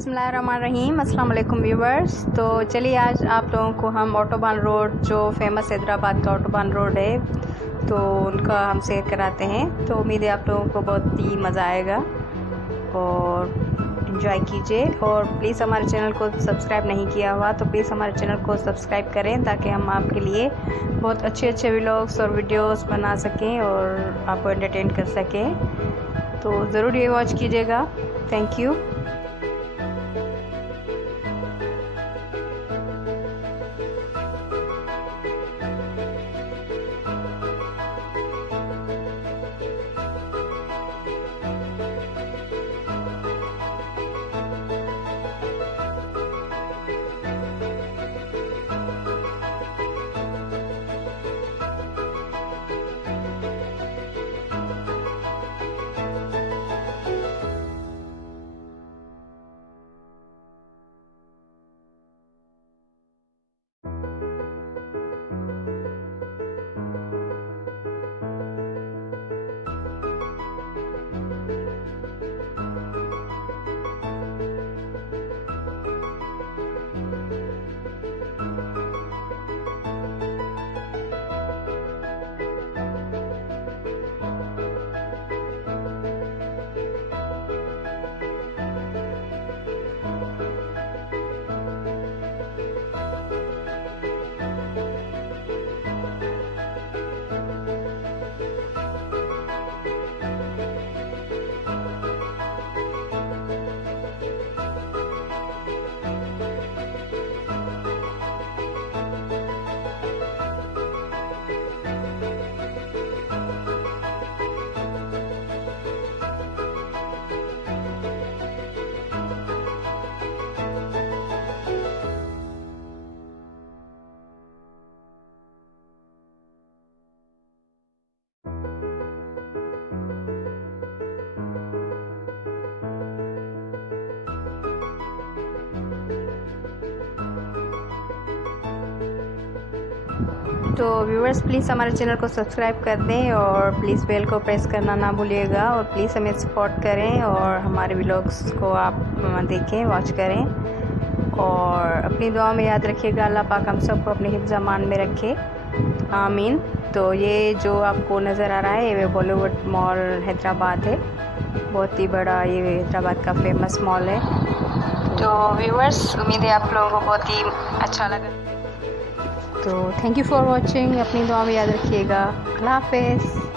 बिस्मिल्लाहिर्रहमानिर्रहीम, अस्सलाम वालेकुम व्यूवर्स। तो चलिए आज आप लोगों को हम ऑटोबान रोड, जो फेमस हैदराबाद का ऑटोबान रोड है, तो उनका हम शेयर कराते हैं। तो उम्मीद है आप लोगों को बहुत ही मज़ा आएगा और इन्जॉय कीजिए। और प्लीज़ हमारे चैनल को सब्सक्राइब नहीं किया हुआ तो प्लीज़ हमारे चैनल को सब्सक्राइब करें, ताकि हम आपके लिए बहुत अच्छे व्लॉग्स और वीडियोस बना सकें और आपको एंटरटेन कर सकें। तो ज़रूर ये वॉच कीजिएगा। Thank you. तो व्यूवर्स प्लीज़ हमारे चैनल को सब्सक्राइब कर दें और प्लीज़ बेल को प्रेस करना ना भूलिएगा। और प्लीज़ हमें सपोर्ट करें और हमारे व्लॉग्स को आप देखें, वॉच करें। और अपनी दुआ में याद रखिएगा, अल्लाह पाक हम सबको अपने हिफ्ज़ अमान में रखे, आमीन। तो ये जो आपको नज़र आ रहा है ये बॉलीवुड मॉल हैदराबाद है। बहुत ही बड़ा ये हैदराबाद का फेमस मॉल है। तो व्यूवर्स उम्मीद है आप लोगों को बहुत ही अच्छा लगा। तो थैंक यू फॉर वॉचिंग। अपनी दुआ में याद रखिएगा। अल्लाह हाफ़िज़।